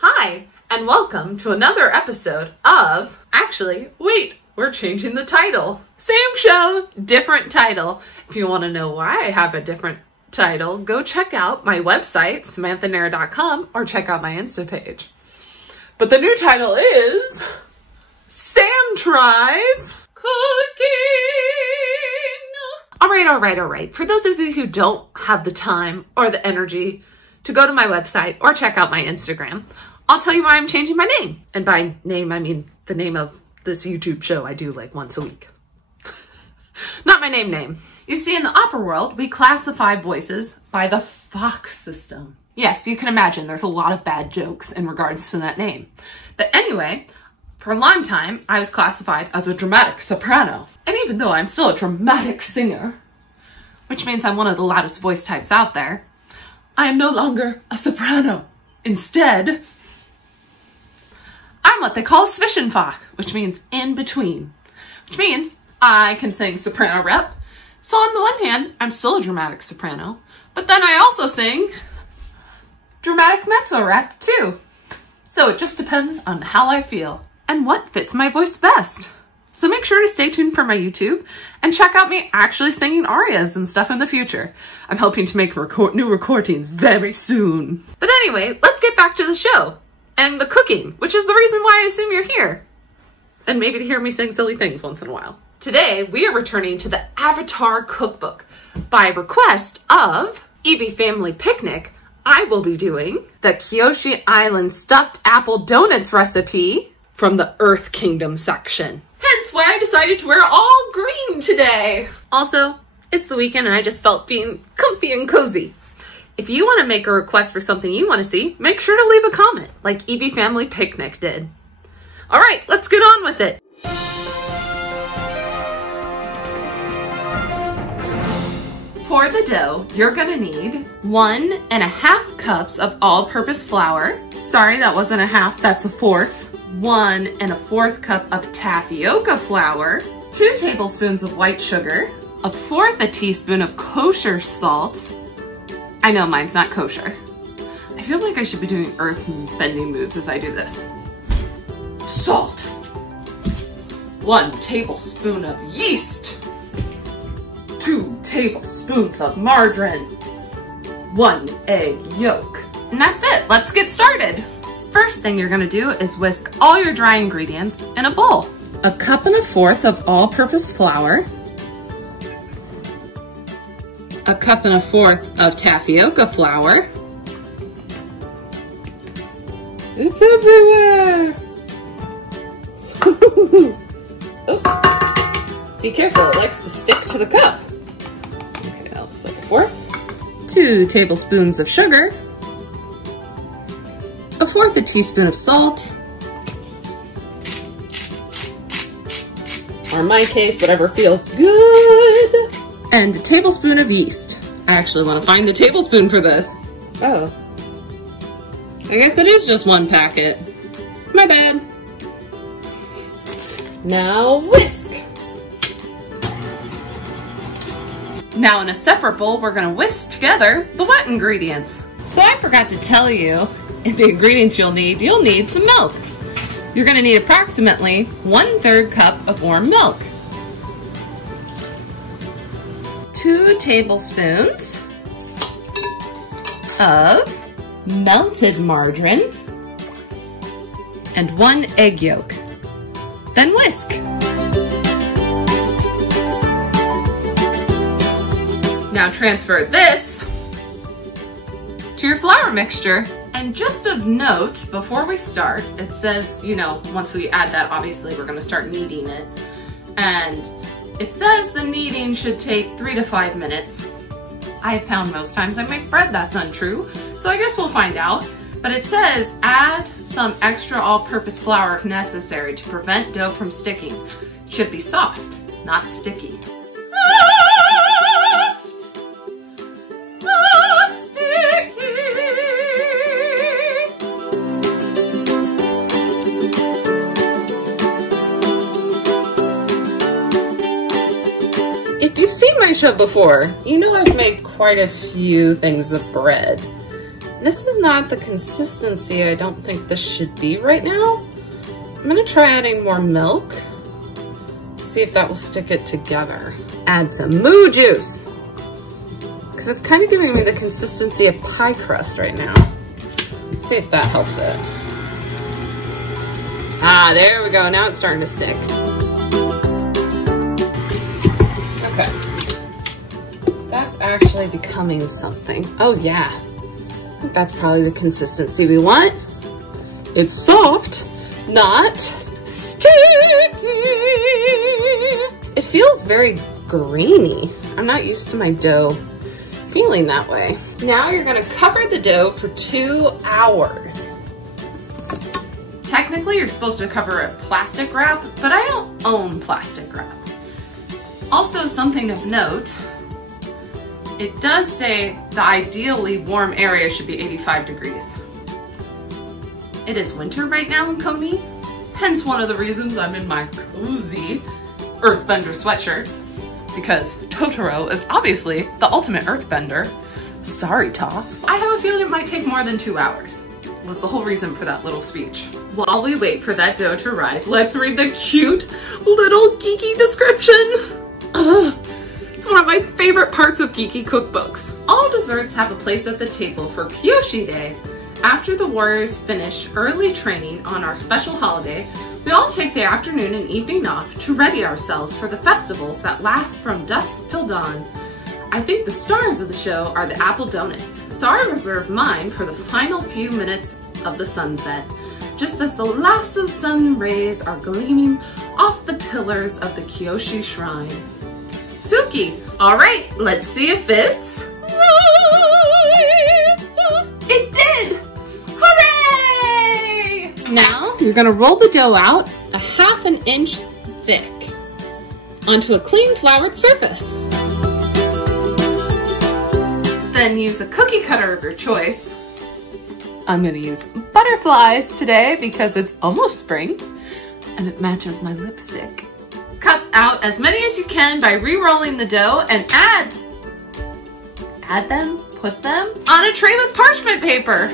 Hi, and welcome to another episode of... Actually, wait, we're changing the title. Same show, different title. If you want to know why I have a different title, go check out my website, SamanthaNair.com, or check out my Insta page. But the new title is... Sam Tries Cooking! Alright. For those of you who don't have the time or the energy to go to my website or check out my Instagram, I'll tell you why I'm changing my name. And by name, I mean the name of this YouTube show I do like once a week. Not my name. You see, in the opera world, we classify voices by the Fox system. Yes, you can imagine there's a lot of bad jokes in regards to that name. But anyway, for a long time, I was classified as a dramatic soprano. And even though I'm still a dramatic singer, which means I'm one of the loudest voice types out there, I am no longer a soprano. Instead, I'm what they call a Zwischenfach, which means in between, which means I can sing soprano rep. So on the one hand, I'm still a dramatic soprano, but then I also sing dramatic mezzo rep too. So it just depends on how I feel and what fits my voice best. So make sure to stay tuned for my YouTube and check out me actually singing arias and stuff in the future. I'm hoping to make new recordings very soon. But anyway, let's get back to the show and the cooking, which is the reason why I assume you're here. And maybe to hear me sing silly things once in a while. Today, we are returning to the Avatar Cookbook. By request of EeveeFamilyPicnic, I will be doing the Kyoshi Island Stuffed Apple Donuts recipe from the Earth Kingdom section. Hence why I decided to wear all green today. Also, it's the weekend and I just felt being comfy and cozy. If you want to make a request for something you want to see, make sure to leave a comment like EeveeFamilyPicnic did. All right, let's get on with it. For the dough, you're gonna need 1.5 cups of all-purpose flour. Sorry, that wasn't a half, that's a fourth. 1.25 cup of tapioca flour, 2 tablespoons of white sugar, 1/4 teaspoon of kosher salt. I know mine's not kosher. I feel like I should be doing earth bending moves as I do this. Salt. 1 tablespoon of yeast. 2 tablespoons of margarine. 1 egg yolk. And that's it, let's get started. First thing you're gonna do is whisk all your dry ingredients in a bowl. 1.25 cups of all-purpose flour. 1.25 cups of tapioca flour. It's everywhere! Oops. Be careful, it likes to stick to the cup. Okay, that looks like 1/4. 2 tablespoons of sugar. 1/4 teaspoon of salt, or in my case, whatever feels good, and a tablespoon of yeast. I actually want to find the tablespoon for this. Oh, I guess it is just 1 packet. My bad. Now whisk. Now in a separate bowl, we're gonna whisk together the wet ingredients. So I forgot to tell you the ingredients you'll need some milk. You're gonna need approximately 1/3 cup of warm milk, 2 tablespoons of melted margarine, and 1 egg yolk. Then whisk. Now transfer this to your flour mixture. And just of note, before we start, it says, you know, once we add that, obviously we're gonna start kneading it. And it says the kneading should take 3 to 5 minutes. I have found most times I make bread that's untrue, so I guess we'll find out. But it says add some extra all-purpose flour if necessary to prevent dough from sticking. It should be soft, not sticky. If you've seen my show before, you know I've made quite a few things of bread. This is not the consistency I don't think this should be right now. I'm gonna try adding more milk to see if that will stick it together. Add some moo juice, because it's kind of giving me the consistency of pie crust right now. Let's see if that helps it. Ah, there we go. Now it's starting to stick. Okay. That's actually becoming something. Oh yeah. I think that's probably the consistency we want. It's soft, not sticky. It feels very grainy. I'm not used to my dough feeling that way. Now you're gonna cover the dough for 2 hours. Technically, you're supposed to cover it with plastic wrap, but I don't own plastic wrap. Also, something of note, it does say the ideally warm area should be 85 degrees. It is winter right now in Coney, hence one of the reasons I'm in my cozy earthbender sweatshirt, because Totoro is obviously the ultimate earthbender. Sorry, Toph. I have a feeling it might take more than 2 hours. Was the whole reason for that little speech. While we wait for that dough to rise, let's read the cute little geeky description. It's one of my favorite parts of geeky cookbooks. All desserts have a place at the table for Kyoshi Day. After the warriors finish early training on our special holiday, we all take the afternoon and evening off to ready ourselves for the festivals that last from dusk till dawn. I think the stars of the show are the apple donuts, so I reserve mine for the final few minutes of the sunset, just as the last of the sun rays are gleaming off the pillars of the Kyoshi shrine. Suki, all right, let's see if it's... It did! Hooray! Now, you're gonna roll the dough out a 1/2 inch thick onto a clean floured surface. Then use a cookie cutter of your choice. I'm gonna use butterflies today because it's almost spring and it matches my lipstick. Cut out as many as you can by re-rolling the dough and put them on a tray with parchment paper.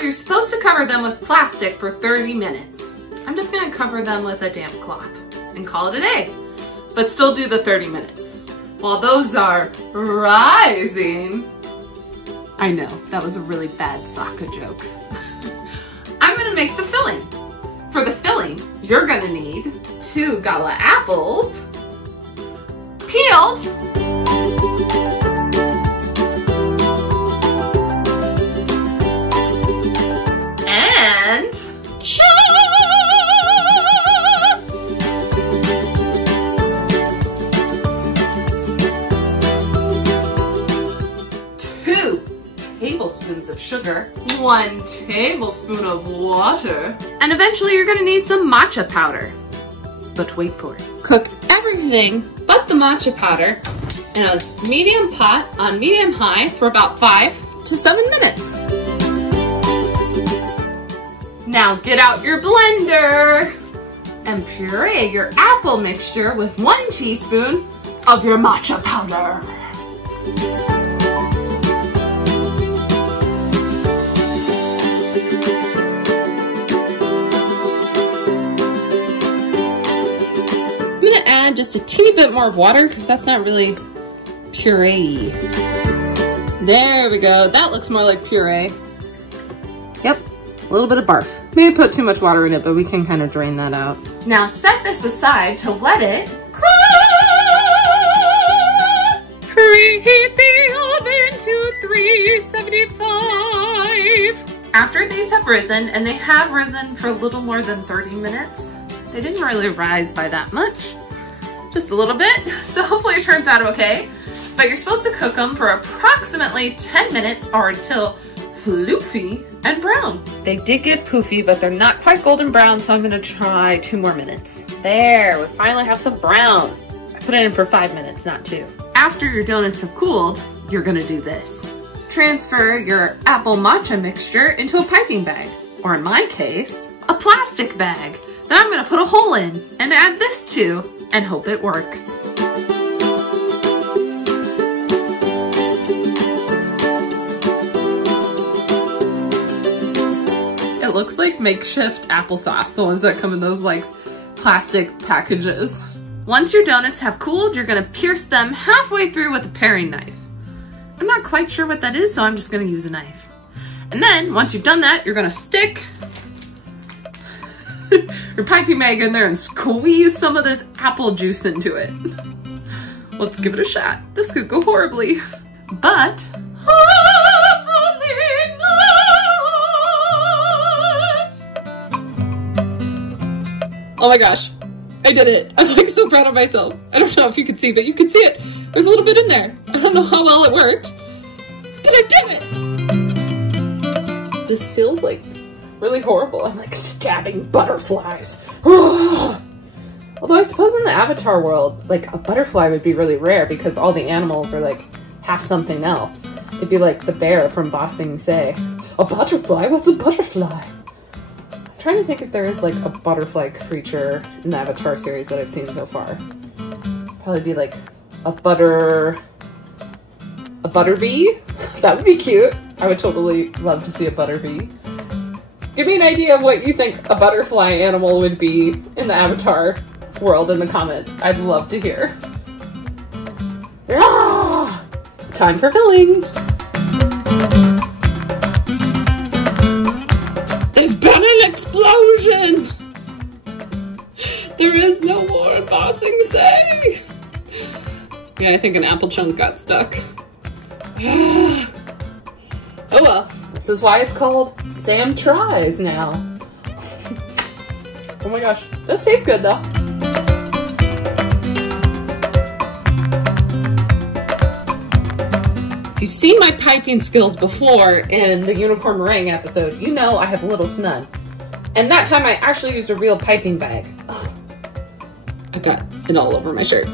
You're supposed to cover them with plastic for 30 minutes. I'm just gonna cover them with a damp cloth and call it a day, but still do the 30 minutes. While those are rising. I know, that was a really bad Sokka joke. I'm gonna make the filling. For the filling, you're gonna need 2 gala apples, peeled, and chopped. Tablespoons of sugar, 1 tablespoon of water, and eventually you're gonna need some matcha powder. But wait for it. Cook everything but the matcha powder in a medium pot on medium high for about 5 to 7 minutes. Now get out your blender and puree your apple mixture with 1 teaspoon of your matcha powder. Just a teeny bit more of water because that's not really puree. There we go. That looks more like puree. Yep, a little bit of barf. Maybe put too much water in it, but we can kind of drain that out. Now set this aside to let it cool. Preheat the oven to 375. After these have risen, and they have risen for a little more than 30 minutes, they didn't really rise by that much. Just a little bit, so hopefully it turns out okay. But you're supposed to cook them for approximately 10 minutes or until floofy and brown. They did get poofy, but they're not quite golden brown, so I'm gonna try 2 more minutes. There, we finally have some brown. I put it in for 5 minutes, not 2. After your donuts have cooled, you're gonna do this. Transfer your apple matcha mixture into a piping bag, or in my case, a plastic bag. Then I'm gonna put a hole in and add this too and hope it works. It looks like makeshift applesauce, the ones that come in those like plastic packages. Once your donuts have cooled, you're gonna pierce them halfway through with a paring knife. I'm not quite sure what that is, so I'm just gonna use a knife. And then, once you've done that, you're gonna stick your piping bag in there and squeeze some of this apple juice into it. Let's give it a shot. This could go horribly, but hopefully not. Oh my gosh, I did it. I'm like so proud of myself. I don't know if you can see, but you can see it. There's a little bit in there. I don't know how well it worked, but I did it. This feels like really horrible. I'm like stabbing butterflies. Although I suppose in the Avatar world, like a butterfly would be really rare because all the animals are like half something else. It'd be like the bear from Ba Sing Se. A butterfly? What's a butterfly? I'm trying to think if there is like a butterfly creature in the Avatar series that I've seen so far. Probably be like a butter bee? That would be cute. I would totally love to see a butter bee. Give me an idea of what you think a butterfly animal would be in the Avatar world in the comments. I'd love to hear. Ah! Time for filling. There's been an explosion! There is no more Ba Sing Se! Yeah, I think an apple chunk got stuck. Oh well, this is why it's called Sam Tries now. Oh my gosh, this tastes good though. If you've seen my piping skills before in the unicorn meringue episode, you know I have little to none. And that time I actually used a real piping bag. Ugh. I got it all over my shirt.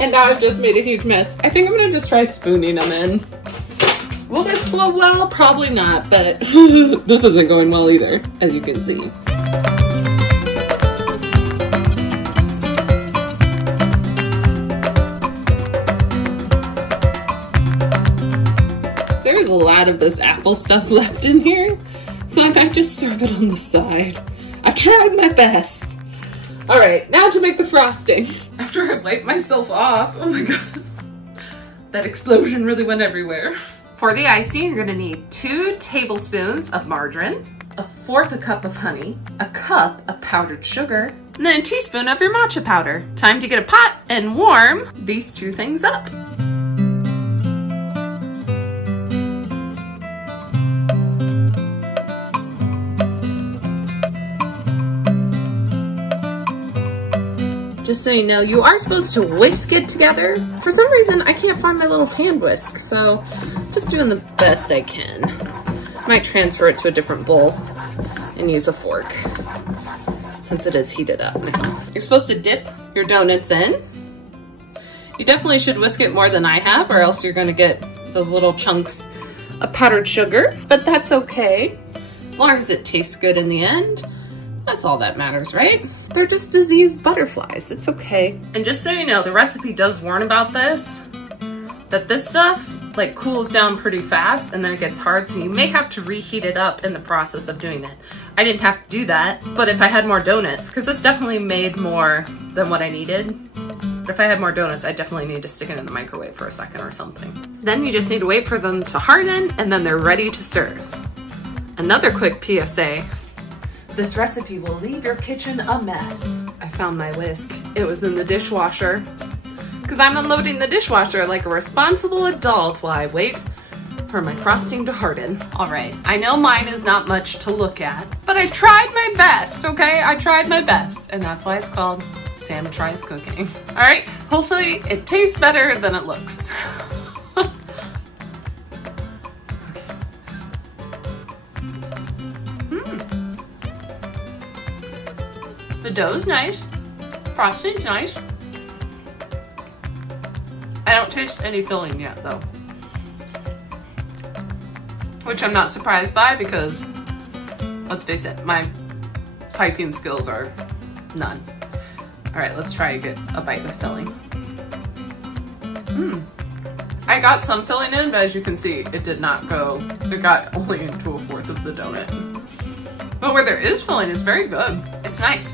And now I've just made a huge mess. I think I'm gonna just try spooning them in. Will this go well? Probably not, but this isn't going well either, as you can see. There's a lot of this apple stuff left in here, so I might just serve it on the side. I've tried my best. All right, now to make the frosting. After I wiped myself off, oh my god, that explosion really went everywhere. For the icing, you're gonna need 2 tablespoons of margarine, 1/4 cup of honey, 1 cup of powdered sugar, and then a teaspoon of your matcha powder. Time to get a pot and warm these 2 things up. Just so you know, you are supposed to whisk it together. For some reason, I can't find my little hand whisk, so I'm just doing the best I can. Might transfer it to a different bowl and use a fork, since it is heated up now. You're supposed to dip your donuts in. You definitely should whisk it more than I have, or else you're gonna get those little chunks of powdered sugar, but that's okay. As long as it tastes good in the end, that's all that matters, right? They're just diseased butterflies. It's okay. And just so you know, the recipe does warn about this, that this stuff like cools down pretty fast and then it gets hard, so you may have to reheat it up in the process of doing it. I didn't have to do that, but if I had more donuts, because this definitely made more than what I needed, but if I had more donuts, I definitely need to stick it in the microwave for a second or something. Then you just need to wait for them to harden and then they're ready to serve. Another quick PSA. This recipe will leave your kitchen a mess. I found my whisk. It was in the dishwasher because I'm unloading the dishwasher like a responsible adult while I wait for my frosting to harden. All right, I know mine is not much to look at, but I tried my best, okay? I tried my best, and that's why it's called Sam Tries Cooking. All right, hopefully it tastes better than it looks. The dough's nice, frosting's nice. I don't taste any filling yet though, which I'm not surprised by because, let's face it, my piping skills are none. All right, let's try to get a bite of filling. I got some filling in, but as you can see, it did not go, it got only into a fourth of the donut. But where there is filling, it's very good. It's nice.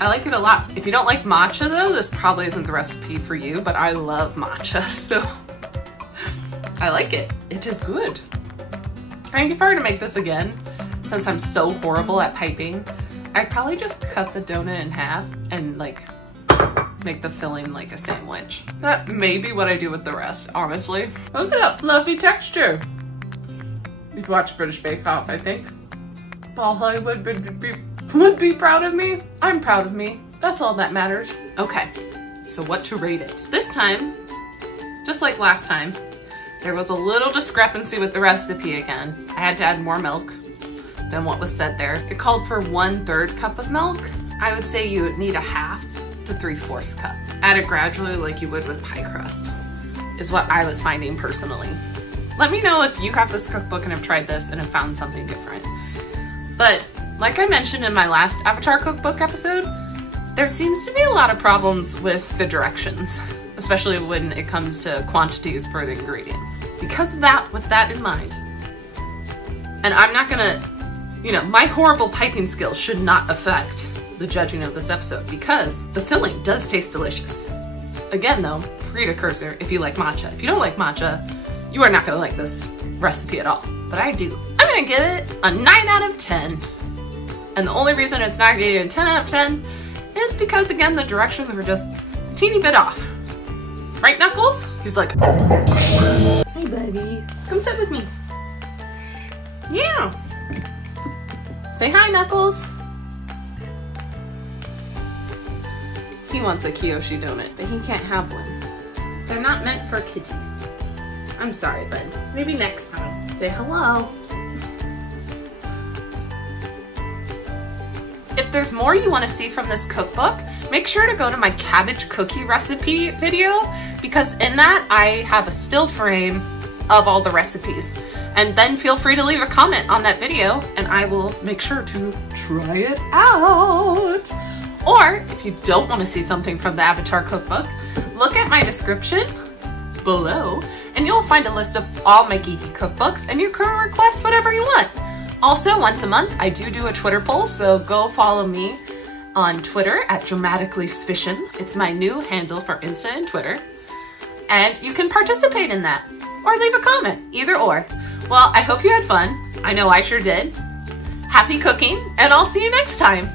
I like it a lot. If you don't like matcha though, this probably isn't the recipe for you, but I love matcha, so I like it. It is good. I think if I were to make this again, since I'm so horrible at piping, I'd probably just cut the donut in half and like make the filling like a sandwich. That may be what I do with the rest, honestly. Look at that fluffy texture. You've watched British Bake Off, I think. Paul Hollywood would be proud of me. I'm proud of me. That's all that matters. Okay, so what to rate it? This time, just like last time, there was a little discrepancy with the recipe again. I had to add more milk than what was said there. It called for 1/3 cup of milk. I would say you would need a 1/2 to 3/4 cup. Add it gradually like you would with pie crust, is what I was finding personally. Let me know if you have this cookbook and have tried this and have found something different. But like I mentioned in my last Avatar cookbook episode, there seems to be a lot of problems with the directions, especially when it comes to quantities for the ingredients. Because of that, with that in mind, and I'm not gonna, you know, my horrible piping skills should not affect the judging of this episode because the filling does taste delicious. Again though, precursor if you like matcha. If you don't like matcha, you are not gonna like this recipe at all, but I do. I'm gonna give it a 9 out of 10. And the only reason it's not getting a 10 out of 10 is because again, the directions were just a teeny bit off. Right, Knuckles? He's like, hey baby, come sit with me. Yeah. Say hi, Knuckles. He wants a Kyoshi donut, but he can't have one. They're not meant for kitties. I'm sorry, bud. Maybe next time. Say hello. If there's more you want to see from this cookbook, make sure to go to my cabbage cookie recipe video because in that I have a still frame of all the recipes. And then feel free to leave a comment on that video and I will make sure to try it out. Or if you don't want to see something from the Avatar cookbook, look at my description below and you'll find a list of all my geeky cookbooks and you can request whatever you want. Also, once a month, I do a Twitter poll, so go follow me on Twitter at DramaticallySuspicion. It's my new handle for Insta and Twitter. And you can participate in that or leave a comment, either or. Well, I hope you had fun. I know I sure did. Happy cooking, and I'll see you next time.